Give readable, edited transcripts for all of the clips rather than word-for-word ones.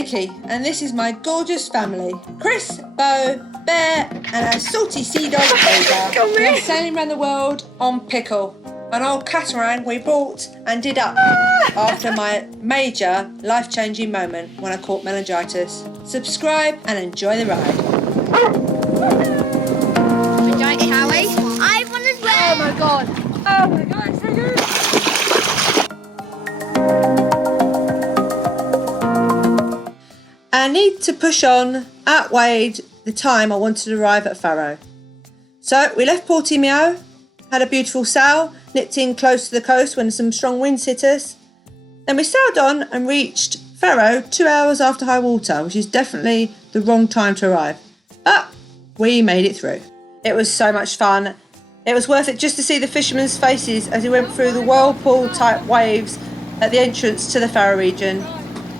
Nikki, and this is my gorgeous family. Chris, Bo, Bear, and our salty sea dog, Ada. We are sailing around the world on Pickle, an old catamaran we bought and did up after my major life-changing moment when I caught meningitis. Subscribe and enjoy the ride. Giant Howie. I want to swim. Oh my god. Oh my god, it's so good. Our need to push on outweighed the time I wanted to arrive at Faro. So we left Portimao, had a beautiful sail, nipped in close to the coast when some strong winds hit us. Then we sailed on and reached Faro 2 hours after high water, which is definitely the wrong time to arrive. But we made it through. It was so much fun. It was worth it just to see the fishermen's faces as we went through the whirlpool type waves at the entrance to the Faro region.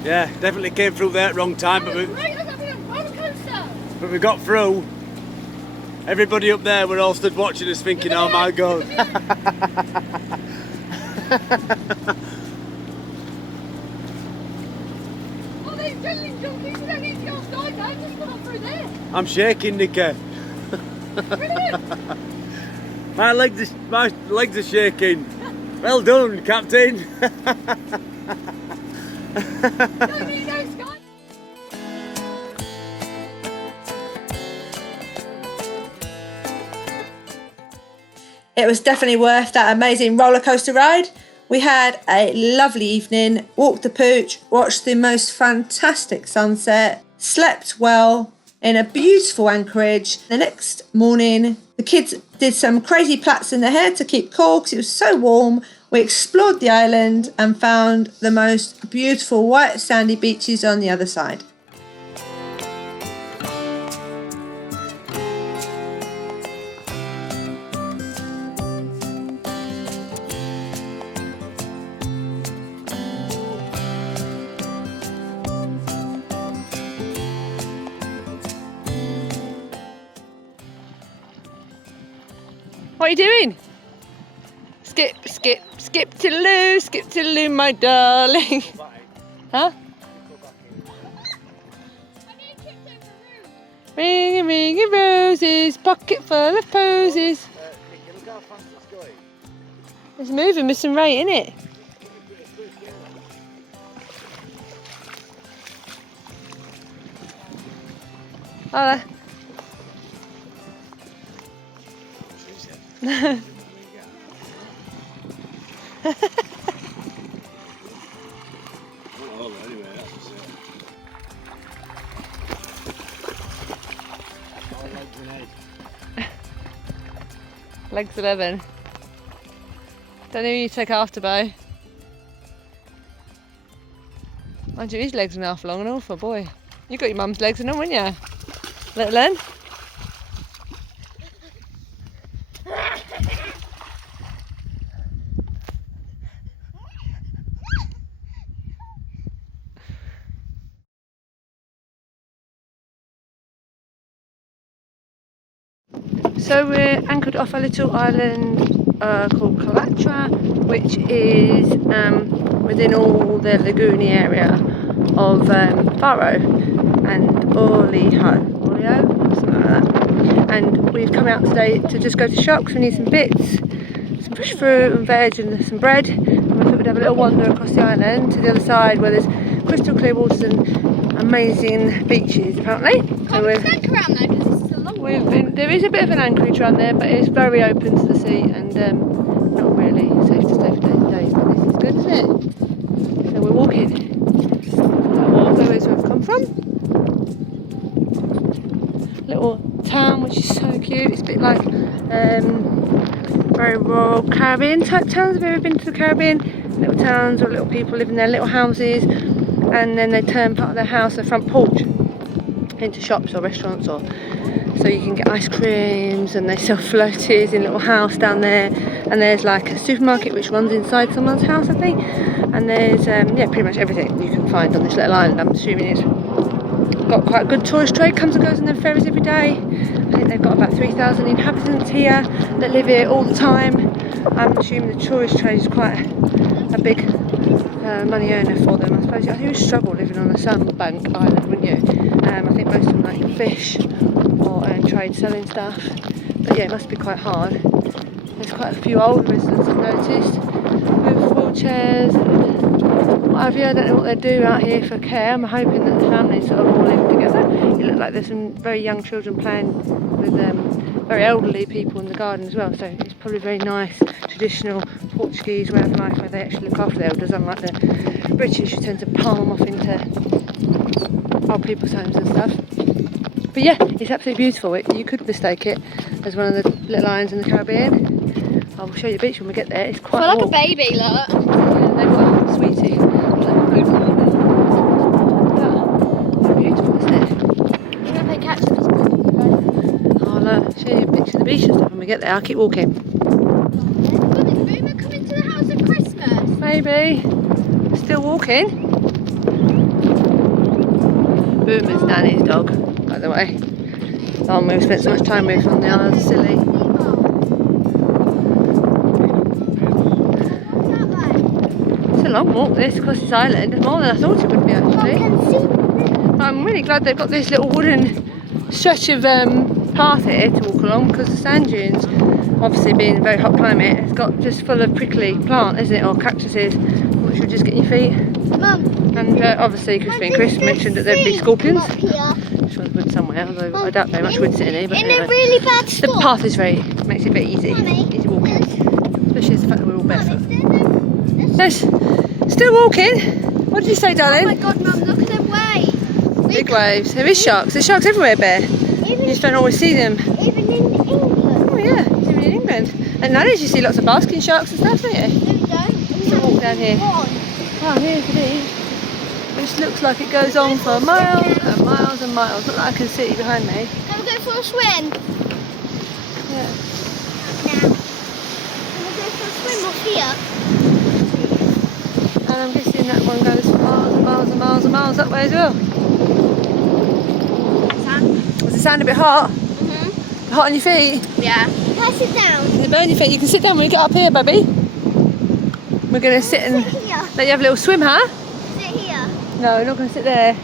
Yeah, definitely came through there at the wrong time, but we got through. Everybody up there were all stood watching us thinking, oh my god. I'm shaking, Nikki. My legs are shaking. Well done, Captain. It was definitely worth that amazing roller coaster ride. We had a lovely evening, walked the pooch, watched the most fantastic sunset, slept well in a beautiful anchorage. The next morning, the kids did some crazy plats in their hair to keep cool because it was so warm. We explored the island and found the most beautiful white sandy beaches on the other side. What are you doing? Skip, skip, skip to Lou, my darling. Huh? Ringing, ringing roses, pocket full of posies. It's moving with some rate, isn't it? Oh, legs 11. Don't know who you take after, Bo. Mind you, his legs are an half long and awful, boy. You got your mum's legs in them, haven't you? Little Len? So we're anchored off a little island called Culatra, which is within all the lagoony area of Faro and Olio, something like that. And we've come out today to just go to shop because we need some bits, some fresh fruit and veg and some bread. And we thought we'd have a little wander across the island to the other side where there's crystal clear waters and amazing beaches apparently. So there is a bit of an anchorage around there, but it's very open to the sea and not really safe to stay for days and days, but this is good, isn't it? So we're walking. Where we've come from. Little town which is so cute. It's a bit like very rural Caribbean type towns. Have you ever been to the Caribbean? Little towns or little people live in their little houses and then they turn part of their house, their front porch, into shops or restaurants, or so you can get ice creams, and they sell floaties in a little house down there, and there's like a supermarket which runs inside someone's house, I think, and there's yeah, pretty much everything you can find on this little island. I'm assuming it's got quite a good tourist trade, comes and goes on their ferries every day. I think they've got about 3,000 inhabitants here that live here all the time. I'm assuming the tourist trade is quite a big money earner for them. I suppose you would struggle living on a sandbank island, wouldn't you? I think most of them like fish or trade selling stuff. But yeah, it must be quite hard. There's quite a few old residents I've noticed with wheelchairs and what have you. I don't know what they do out here for care. I'm hoping that the families sort of all live together. It looks like there's some very young children playing with very elderly people in the garden as well. So it's probably very nice, traditional Portuguese way of life where they actually look after the elders, unlike the British who tend to palm them off into old people's homes and stuff. But yeah, it's absolutely beautiful. You could mistake it as one of the little islands in the Caribbean. I will show you the beach when we get there. It's quite I feel warm. like a baby, look. Yeah, they've got a sweetie. Beautiful, isn't it? We're gonna play catch this. I'll show you a picture of the beach and stuff when we get there. I'll keep walking. Is Boomer coming to the house at Christmas? Maybe. Still walking. Boomer's Nanny's dog, by the way. The one we've spent so much time with on the island of Scilly. It's a long walk this across this island. It's more than I thought it would be actually. I'm really glad they've got this little wooden stretch of path here to walk along, because the sand dunes, obviously being a very hot climate, it's got just full of prickly plant, isn't it, or cactuses, which will just get your feet. Mum. And obviously Crispy and Chris mentioned that there'd be scorpions. Up here. I'm sure there's wood somewhere, although I doubt very much wood sitting here. But In anyway. a really bad The spot. path is makes it very easy. Mummy, Easy walking. Especially as the fact that we're all barefoot. There's Yes, still walking. What did you say, Oh darling? my god, Mum, look at them waves. Big waves. There is sharks. There's sharks everywhere, Bear. You just don't always see them. Even in England. Oh yeah, even in England. And nowadays you see lots of basking sharks and stuff, don't you? No, we don't. Let's walk down here. One. Oh, here's the beach. Which looks like it goes on for miles and miles and miles. Not that I can see behind me. Can we go for a swim? Yeah. Now. Can we go for a swim up here? And I'm guessing that one goes for miles and miles and miles and miles that way as well. Does it sound a bit hot? Mm-hmm. Hot on your feet? Yeah. Can I sit down? Does it burn your feet? You can sit down when you get up here, baby. We're going to sit and Sit here. let you have a little swim, huh? Sit here. No, we're not going to sit there.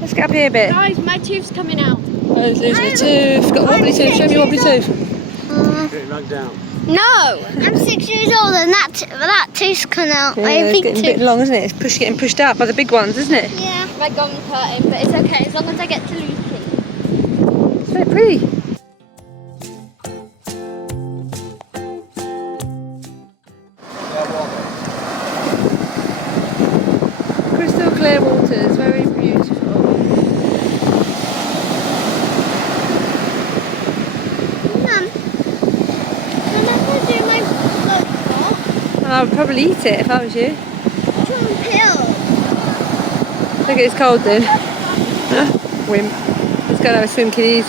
Let's get up here a bit. Guys, my tooth's coming out. Oh, he's losing a tooth. Got a wobbly tooth. Show me your wobbly tooth. Get it rugged down. No, I'm 6 years old and that tooth's coming out. Yeah, My it's big getting a bit tooth. long, isn't it? It's getting pushed out by the big ones, isn't it? Yeah. My gum's hurting, but it's okay as long as I get to lose teeth. It's very pretty. Crystal clear waters, very beautiful. Mum, can I do my blood I would probably eat it if I was you. pill? Look, it's cold, dude. Wimp. Let's go and have a swim, kiddies.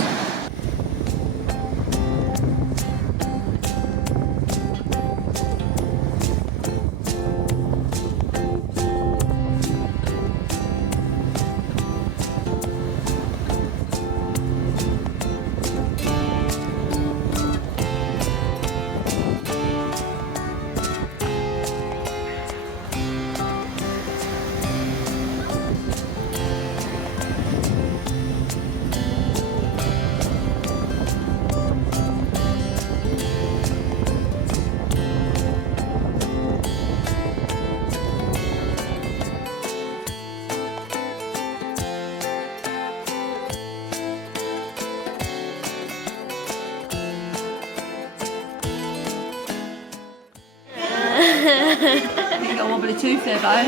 You got a wobbly tooth there, bud.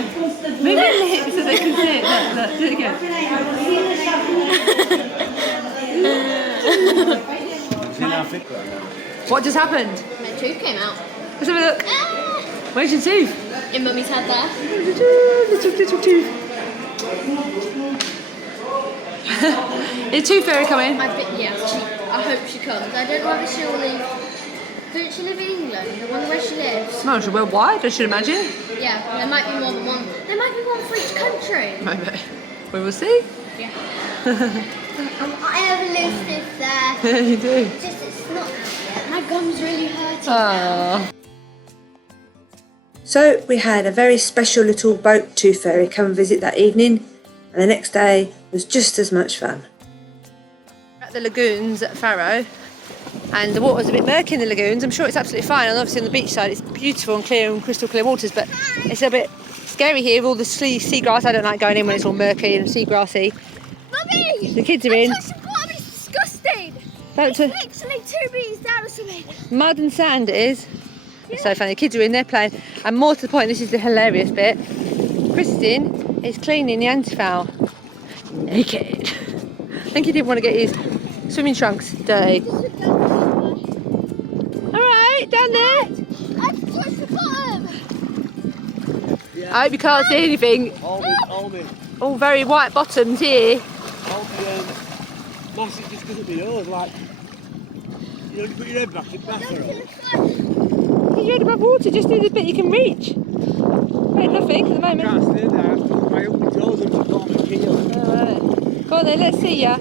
Move your lips so they can see it. Look, do it again. What just happened? My tooth came out. Let's have a look. Where's your tooth? In Mummy's head there. Little tooth. Is Tooth Fairy coming? Yeah, I hope she comes. I don't know whether she'll leave. Don't she live in England? I wonder where she lives. Well, she's worldwide, I should imagine. Yeah, there might be more than one. There might be one for each country. Maybe. We will see. Yeah. I have a loose tooth there. Yeah, you do. It's just it's not out yet. My gum's really hurting. Aww. So we had a very special little boat tooth fairy come and visit that evening, and the next day was just as much fun. At the lagoons at Faro, and the water's a bit murky in the lagoons. I'm sure it's absolutely fine, and obviously on the beach side it's beautiful and clear and crystal clear waters, but it's a bit scary here with all the seagrass. I don't like going in when it's all murky and seagrassy. Mummy! The kids are in. I touched the bottom, it's disgusting! It's literally 2 metres down or something. mud and sand it is. It's so funny. The kids are in there playing, and more to the point, this is the hilarious bit. Kristen is cleaning the antifoul naked. I think he didn't want to get his swimming trunks dirty. Alright, down there. I've touched the bottom! I hope you can't see anything. All very white bottoms here. Massive just because of the yours, like, you know, you put your head back, it's better. Get your head above water, just do the bit you can reach. Wait, nothing at the moment. Can't stay there, I have to put my open toes and just bottom and keel. Alright. Go on then, let's see ya.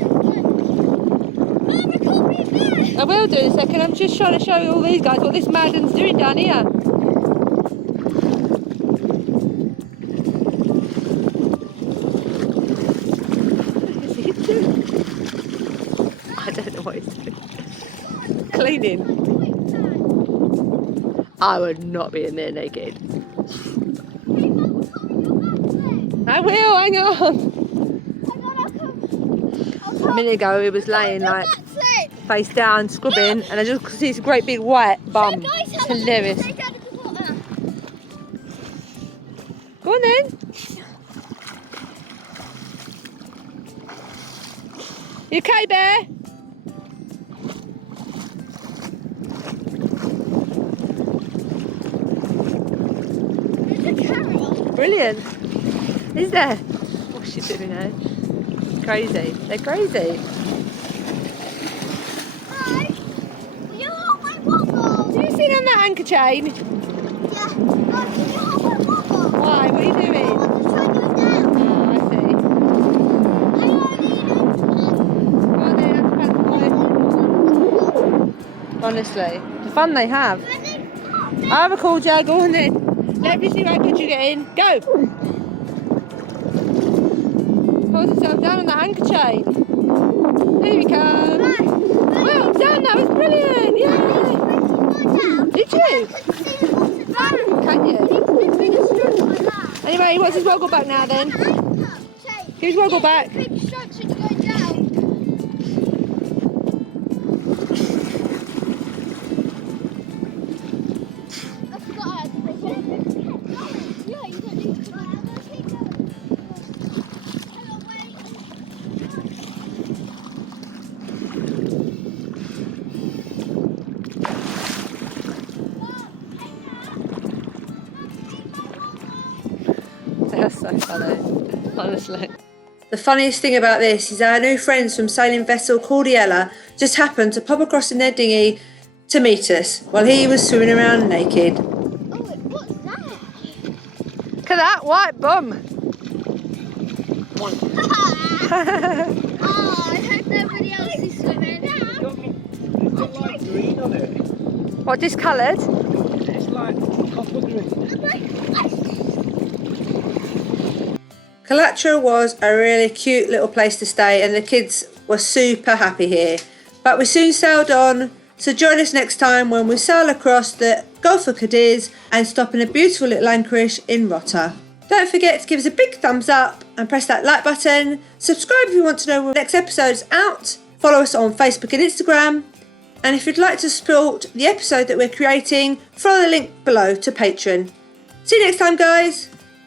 I will do in a second. I'm just trying to show all these guys what this Madden's doing down here. I don't know what he's doing. Cleaning. I would not be in there naked. I will, hang on. A minute ago he was laying like face down, scrubbing, and I just could see his great big white bum. It's hilarious. Go on then. You okay, Bear? Brilliant. Is there? What's she doing now? Crazy. They're crazy. Hi. You hold my bottle. Do you see on that anchor chain? Yeah. No, can you hold my bottle? Why? What are you I doing? want to try and go down. Oh, I see. I already know. Go on then, honestly, the fun they have. I recalled you. Go on then. Let me see how good you get in. Go. Hold yourself down on the anchor chain. Here we come. Well done. That was brilliant. Yeah. Did you? Can you? Anyway, what's his woggle back now then? Give his woggle back. That's so funny, honestly. The funniest thing about this is our new friends from sailing vessel Cordiella just happened to pop across in their dinghy to meet us while he was swimming around naked. What's that? Look at that white bum. Oh, I hope nobody else is swimming. It's got like green on it. What, discoloured? It's like copper green. Culatra was a really cute little place to stay and the kids were super happy here. But we soon sailed on, so join us next time when we sail across the Gulf of Cadiz and stop in a beautiful little anchorage in Rota. Don't forget to give us a big thumbs up and press that like button. Subscribe if you want to know when the next episode's out. Follow us on Facebook and Instagram. And if you'd like to support the episode that we're creating, follow the link below to Patreon. See you next time, guys.